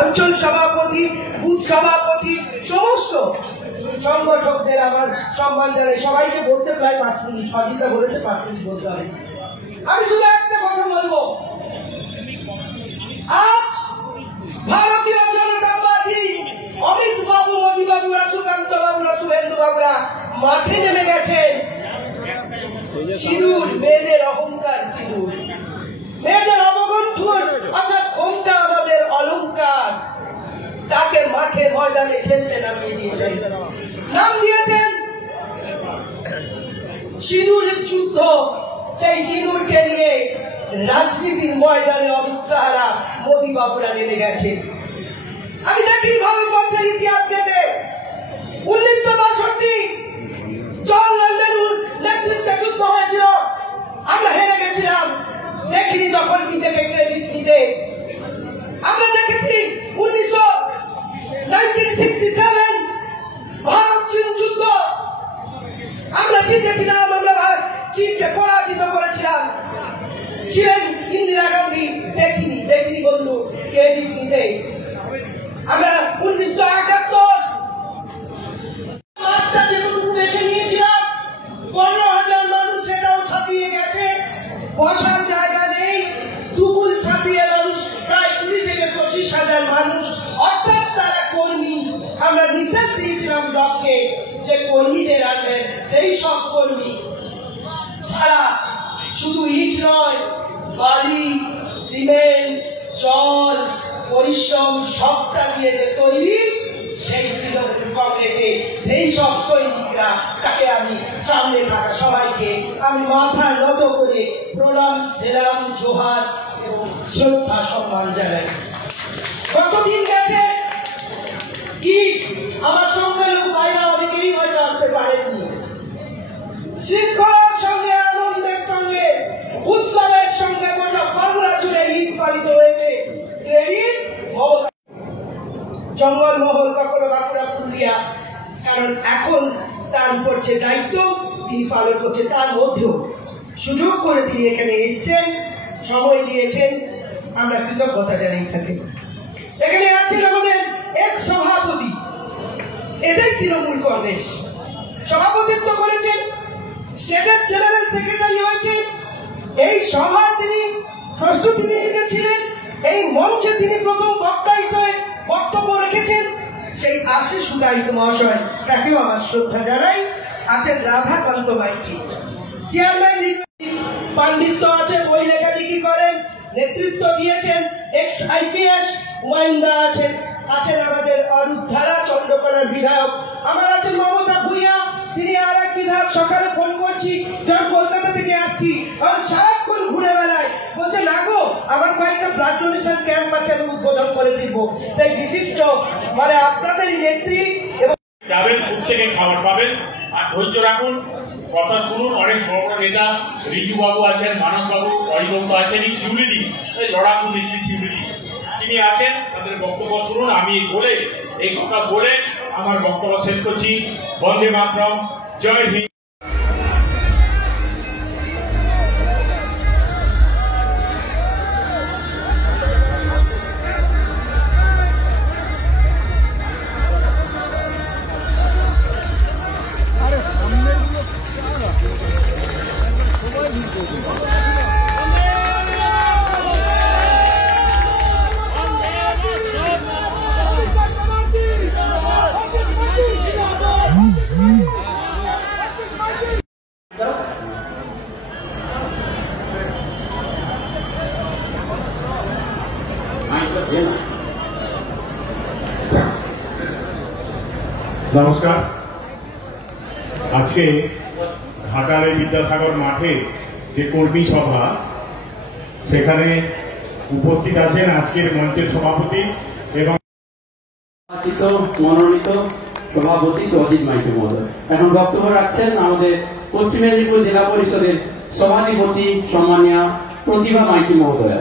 অঞ্চল সভাপতি, বুথ সভাপতি, সমস্ত সংগঠকদের আমার সম্মান জানাই। সবাইকে বলতে প্রায় 5 মিনিট, সজিতা বলেছে 5 মিনিট বলতে হবে। আমি শুধু একটা কথা বলবো, আজ ভারতীয় জনতা পার্টি অমিত বাবু, মোদী বাবুরা, সুকান্ত বাবুরা, শুভেন্দু বাবুরা মাঠে নেমে গেছেন। সিঁদুর, মেয়েদের অহংকার, সিঁদুর মেয়েদের অবগুণ্ঠন, অর্থাৎ ঘোমটা আমাদের অলংকার, তাকে মাঠে ময়দানে খেলতে নামিয়ে দিয়েছেন। নাম দিয়েছেন সিঁদুরের যুদ্ধ। সেই সিঁদুরকে নিয়ে রাজনীতির ময়দানে অমিত শাহরা, মোদী বাবুরা নেমে গেছে। আমি দেখি ভারতবর্ষের ইতিহাস থেকে 1962 জওহরলাল নেহরুর নেতৃত্বে যুদ্ধ হয়েছিল, আমরা হেরে গেছিলাম। দেখিনি তখন নিজেকে ক্রেডিট নিতে। আমরা দেখেছি 1967 ভারত চীন যুদ্ধ, আমরা জিতেছিলাম, আমরা চীনকে পরাজিত করেছিলাম। ছিলেন ইন্দিরা গান্ধী, দেখিনি বন্ধু ক্রেডিট নিতে। আমরা 1971 মাঠটা যেটুকু বেছে নিয়েছিলাম, 15,000 মানুষ সেটাও ছাপিয়ে গেছে। বসার জায়গা নেই, দুপুর ছাপিয়ে মানুষ প্রায় 20 থেকে 25,000 মানুষ, অর্থাৎ তারা কর্মী। আমরা নির্দেশ দিয়েছিলাম ব্লককে যে কর্মীদের আনবেন, সেই সব কর্মী ছাড়া শুধু ইট নয়, বালি, সিমেন্ট, জল, পরিশ্রম সবটা দিয়ে যে তৈরি, সেই তৃণমূল কংগ্রেসে সেই সব সৈনিকরা, তাকে আমি সামনে থাকা সবাইকে আমি মাথা নত করে প্রণাম, সেলাম, জোহার এবং শ্রদ্ধা সম্মান জানাই। কতদিন গেছে কি আমার সংখ্যালঘু ভাইরা অনেকেই হয়তো আসতে পারেননি। শৃঙ্খলার সঙ্গে, আনন্দের সঙ্গে, উৎসবের সঙ্গে গোটা বাংলা জুড়ে ঈদ পালিত হয়েছে। ক্রেডিট জঙ্গলমহল, কখনো বাঁকুড়া, পুরুলিয়া, কারণ এখন তার উপর যে দায়িত্ব তিনি পালন করছে, তার মধ্যেও সুযোগ করে তিনি এখানে এসছেন, সময় দিয়েছেন, আমরা কৃতজ্ঞতা জানাই তাকে। এখানে আছেন আমাদের এক সভাপতি, এটাই তৃণমূল কংগ্রেস, সভাপতিত্ব করেছেন, স্টেটের জেনারেল সেক্রেটারি হয়েছেন। এই সভায় তিনি প্রস্তুতি নিয়েছিলেন, এই মঞ্চে তিনি প্রথম বক্তা হিসেবে বক্তব্য রেখেছেন। সেই আশিস সুদায়িত মহাশয়, তাকেও আমার শ্রদ্ধা জানাই। আছেন রাধাকান্ত মাইতি, চেয়ারম্যান, পাণ্ডিত্য আছে, বই লেখালেখি করেন, নেতৃত্ব দিয়েছেন, এক্স IPS হুমায়ুনদা আছেন, আমাদের অরুদ্ধারা চন্দ্রকোনার বিধায়ক, আমার আছেন মমতা ভূঁইয়া, তিনি আর এক বিধায়ক। সকালে ফোন করছি, যখন কলকাতা থেকে আসছি, আমি সারাক্ষণ ঘুরে বেড়াই, বলছে না গো আমার কয়েকটা ব্লাড ডোনেশন ক্যাম্প আছে, আমি উদ্বোধন করে দিব। তাই বিশিষ্ট মানে আপনাদের নেত্রী এবং যাবেন, প্রত্যেকে খাবার পাবেন, আর ধৈর্য রাখুন, কথা শুনুন। অনেক বড় বড় নেতা, রিজু বাবু আছেন, মানস বাবু, অরিবন্ধু আছেন, এই শিউলিদি লড়াকু নেত্রী শিউলিদি তিনি আছেন, তাদের বক্তব্য শুনুন। আমি এই কথা বলে আমার বক্তব্য শেষ করছি। বন্দে মাতরম, জয় হিন্দ। নমস্কার। আজকে ঘাটালে বিদ্যাসাগর মাঠে যে কর্মী সভা, সেখানে উপস্থিত আছেন আজকের মঞ্চের সভাপতি এবং মনোনীত সভাপতি অজিত মাইতি মহোদয়। এখন বক্তব্য রাখছেন আমাদের পশ্চিম মেদিনীপুর জেলা পরিষদের সভাধিপতি সম্মানীয় প্রতিভা মাইতি মহোদয়া।